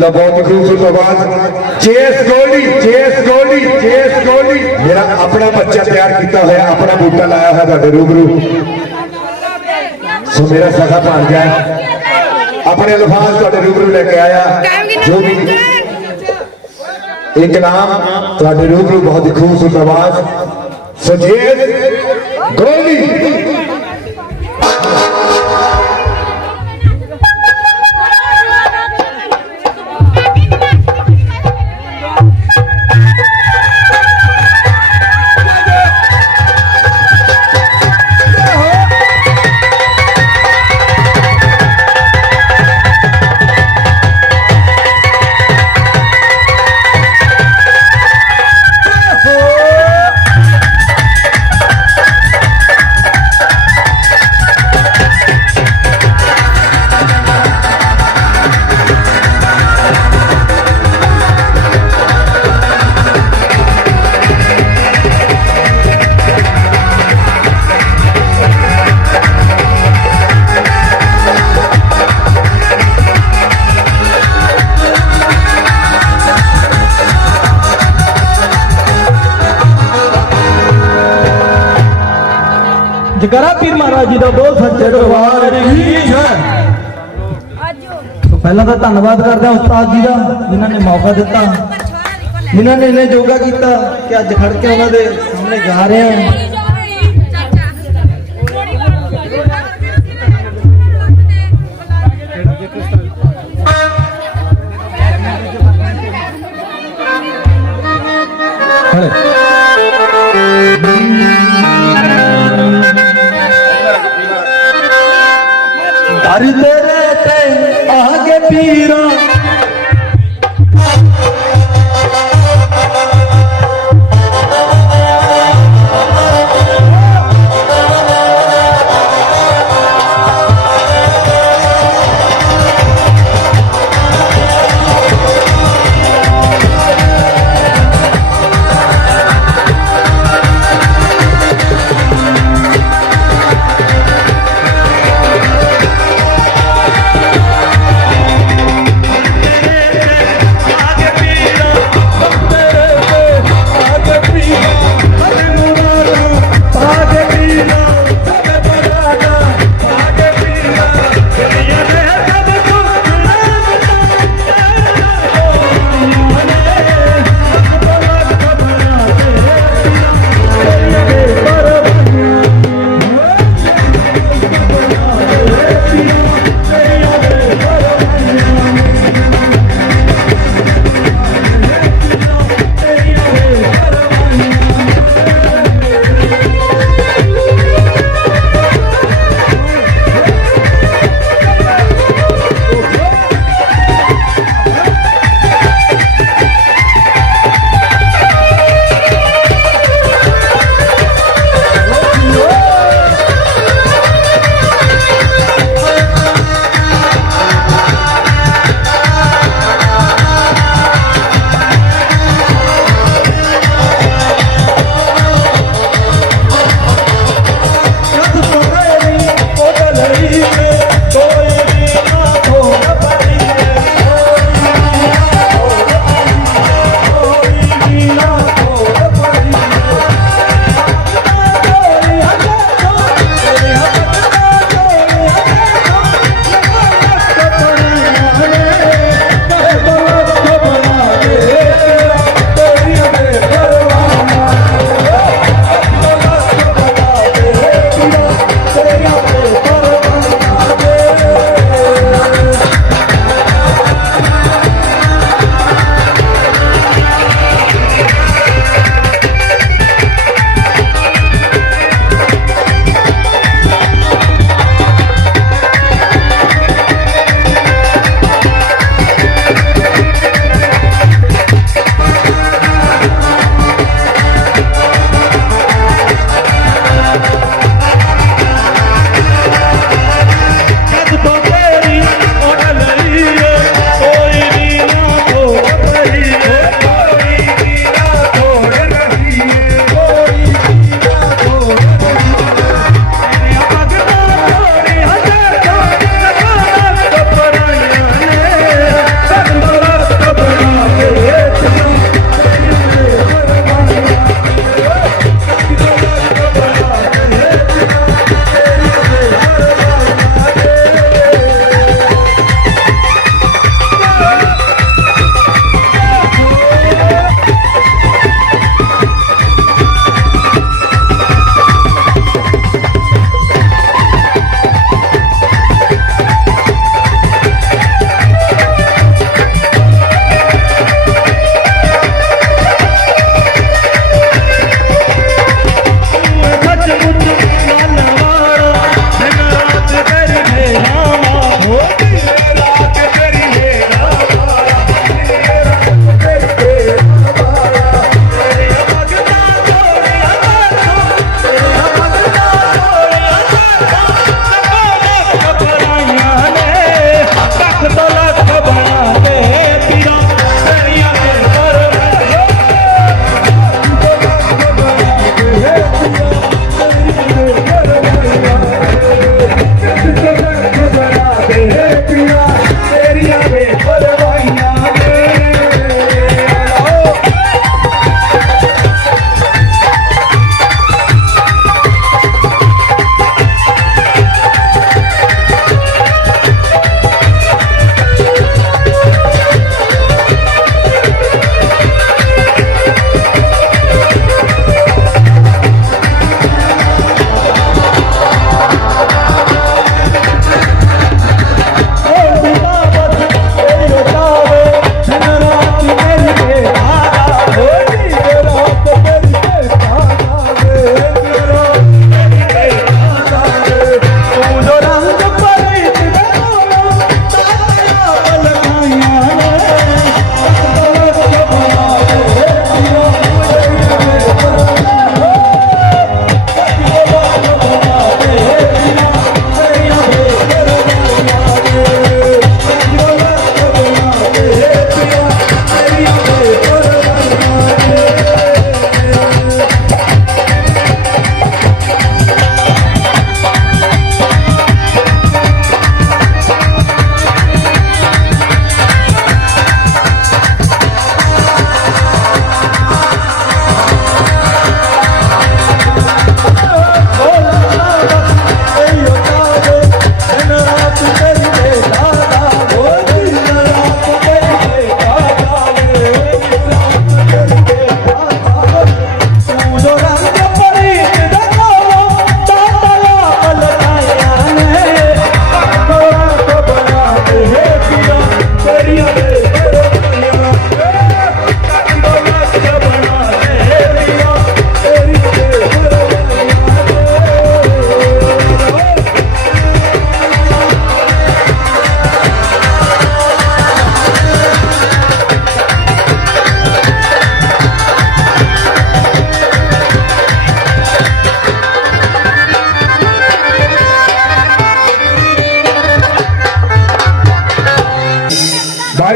ਦਾ ਬਹੁਤ ਖੂਬਸੂਰਤ ਆਵਾਜ਼। Chase Goldie Chase Goldie Chase Goldie. ਮੇਰਾ ਆਪਣਾ ਬੱਚਾ ਤਿਆਰ ਕੀਤਾ ਹੋਇਆ, ਆਪਣਾ ਬੂਟਾ ਲਾਇਆ ਹੋਇਆ ਤੁਹਾਡੇ ਰੂਬਰੂ। ਸੋ ਮੇਰਾ ਸਖਾ ਬਣ ਗਿਆ ਆਪਣੇ ਲਫਾਜ਼ ਤੁਹਾਡੇ ਰੂਬਰੂ ਲੈ ਕੇ ਆਇਆ। ਜੋ ਵੀ ਇੱਕ ਨਾਮ ਤੁਹਾਡੇ ਰੂਬਰੂ, ਬਹੁਤ ਹੀ ਖੂਬਸੂਰਤ ਆਵਾਜ਼। ਸੋ ਚੇਸ ਗੋਲਡੀ। ਜਗਰਾ ਪੀਰ ਮਹਾਰਾਜ ਜੀ ਦਾ ਬਹੁਤ ਸੱਚੇ ਦਰਬਾਰ ਕੀ ਤੋਂ ਪਹਿਲਾਂ ਤਾਂ ਧੰਨਵਾਦ ਕਰਦੇ ਹਾਂ ਉਸਤਾਦ ਜੀ ਦਾ ਜਿਨ੍ਹਾਂ ਨੇ ਮੌਕਾ ਦਿੱਤਾ। ਜਿਨ੍ਹਾਂ ਨੇ ਇਹਨੇ ਯੋਗਾ ਕੀਤਾ ਕਿ ਅੱਜ ਖੜ ਕੇ ਉਹਨਾਂ ਦੇ ਸਾਹਮਣੇ ਗਾ ਰਹੇ ਹਾਂ ਦਰ ਤੇਰੇ ਤੇ ਆਗੇ ਪੀਰਾ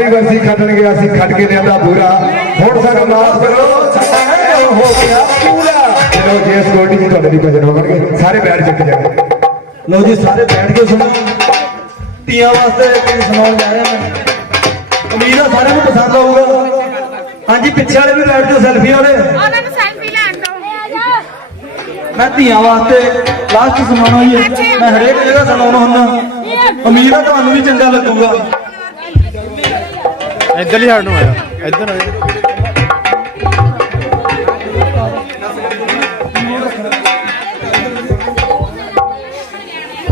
ਨੂੰ ਅਸੀਂ ਖੱਟਣਗੇ ਅਸੀਂ ਖੱਟ ਕੇ ਲਿਆਂਦਾ ਪੂਰਾ ਹੁਣ ਸਾਨੂੰ ਮਾਫ ਕਰੋ ਹੋ ਗਿਆ ਪੂਰਾ। ਚਲੋ ਜੇਸ ਗੋਲਡੀ ਜੀ ਤੁਹਾਡੇ ਲਈ ਭਜਨ ਹੋਣਗੇ। ਸਾਰੇ ਪੈਰ ਚੱਕ ਜਾਣਗੇ ਲਓ ਜੀ ਸਾਰੇ ਬੈਠ ਕੇ ਸੁਣੋ। ਤੀਆਂ ਵਾਸਤੇ ਕੀ ਸੁਣਾਉਣ ਜਾ ਰਿਹਾ ਮੈਂ। ਉਮੀਦ ਆ ਸਾਰਿਆਂ ਨੂੰ ਪਸੰਦ ਆਊਗਾ। ਹਾਂਜੀ ਪਿੱਛੇ ਵਾਲੇ ਵੀ ਬੈਠ ਜਾਓ ਸੈਲਫੀ ਵਾਲੇ ਉਹਨਾਂ ਨੂੰ ਸੈਲਫੀ ਲੈਣ ਦੋ ਮੈਂ ਧੀਆਂ ਵਾਸਤੇ ਲਾਸਟ ਸੁਣਾਉਣਾ ਹੀ ਹੈ ਮੈਂ ਹਰੇਕ ਜਗ੍ਹਾ ਸੁਣਾਉਣਾ ਹੁੰਦਾ। ਉਮੀਦ ਆ ਤੁਹਾਨੂੰ ਵੀ ਚੰਗਾ ਲੱਗੂਗਾ। ਇੱਧਰ ਹੀ ਹਟ ਨੂੰ ਆਇਆ। ਇੱਧਰ ਆ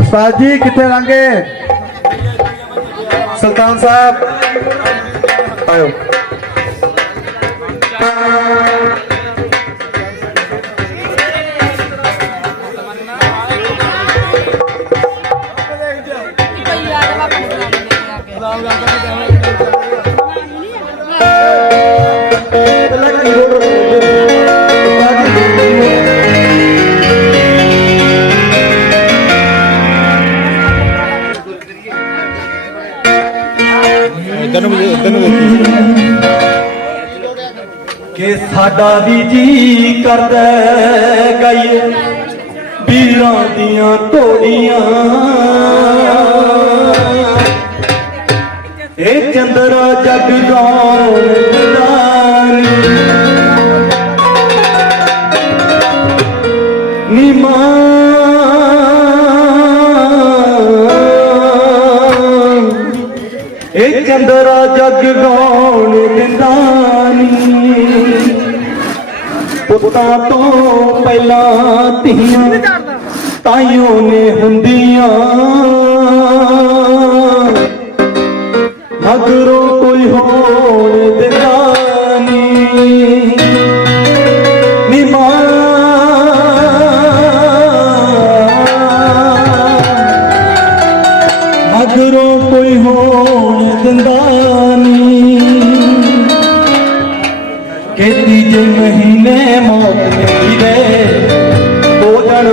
ਉਸਤਾਦ ਜੀ ਕਿੱਥੇ ਲੰਗੇ ਸੁਲਤਾਨ ਸਾਹਿਬ। ਆਇਓ। ਸਾਡਾ ਵੀ ਜੀ ਕਰਦਾ ਗਾਈਏ। ਵੀਰਾਂ ਦੀਆਂ ਢੋਲੀਆਂ। ਇਹ ਚੰਦਰਾ ਜਗ ਗਾਉਣ ਪੁੱਤਾਂ ਤੋਂ ਪਹਿਲਾਂ ਧੀਆਂ ਤਾਈਓ ਨੇ ਹੁੰਦੀਆਂ। ਮਗਰੋਂ ਕੋਈ ਹੋਣ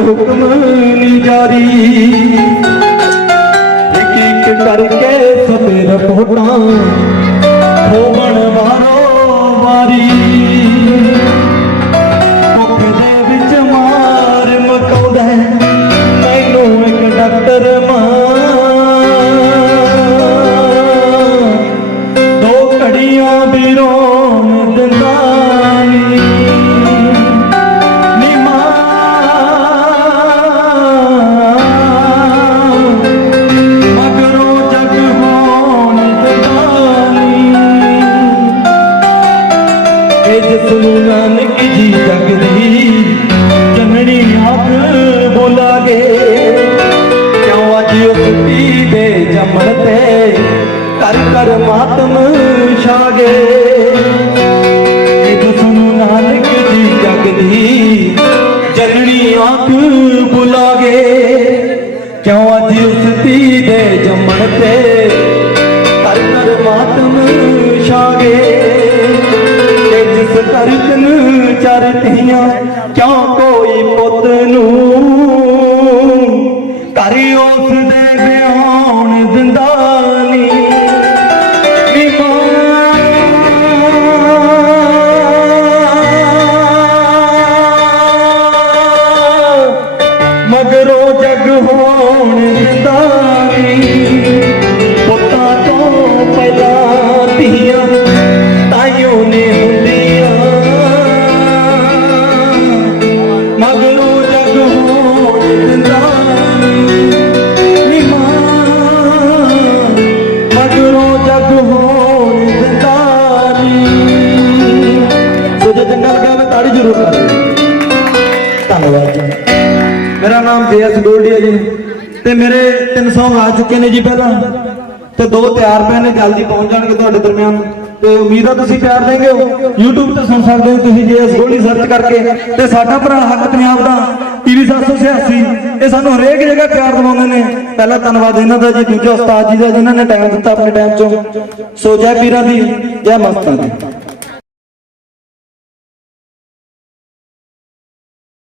ਦੋ ਜਣ ਕਰ ਕਰ ਮਾਤਮ ਛਾਗੇ ਕਿ ਜਿਸ ਨਾਨਕ ਜੀ ਜਗਦੀ ਜਨਣੀ ਆਪ ਬੁਲਾਗੇ। ਕਿਉਂ ਅੱਜ ਉਸ ਪੀ ਦੇ ਜੰਮਣ ਤੇ ਕਰ ਕਰ ਮਾਤਮ ਛਾਗੇ? ਤੇ ਜਿਸ ਤਰਕਨ ਚਰਤੀਆਂ, ਕਿਉਂ ਕੋਈ ਪੁੱਤ ਨੂੰ ਚੁੱਕੇ ਨੇ ਜੀ ਪਹਿਲਾਂ। ਤੇ ਦੋ ਤਿਆਰ ਪਏ ਨੇ ਜਲਦੀ ਪਹੁੰਚ ਜਾਣਗੇ ਤੁਹਾਡੇ ਦਰਮਿਆਨ। ਤੇ ਉਮੀਦ ਆ ਤੁਸੀਂ ਪਿਆਰ ਦੇਂਗੇ YouTube ਤੇ ਸੁਣ ਸਕਦੇ ਹੋ ਤੁਸੀਂ ਜੇ ਇਸ ਗੋਲੀ ਸਰਚ ਕਰਕੇ ਤੇ ਸਾਡਾ ਭਰਾ ਹੱਕ ਪੰਜਾਬ ਦਾ ਟੀਵੀ 786 ਇਹ ਸਾਨੂੰ ਹਰੇਕ ਜਗ੍ਹਾ ਪਿਆਰ ਦਿਵਾਉਂਦੇ ਨੇ। ਪਹਿਲਾ ਧੰਨਵਾਦ ਇਹਨਾਂ ਦਾ ਜੀ, ਦੂਜਾ ਉਸਤਾਦ ਜੀ ਦਾ, ਜਿਨ੍ਹਾਂ ਨੇ ਟਾਈਮ ਦਿੱਤਾ ਆਪਣੇ ਟਾਈਮ ਚੋਂ। ਸੋ ਜੈ ਪੀਰਾਂ ਦੀ, ਜੈ ਮਸਤਾਂ ਦੀ।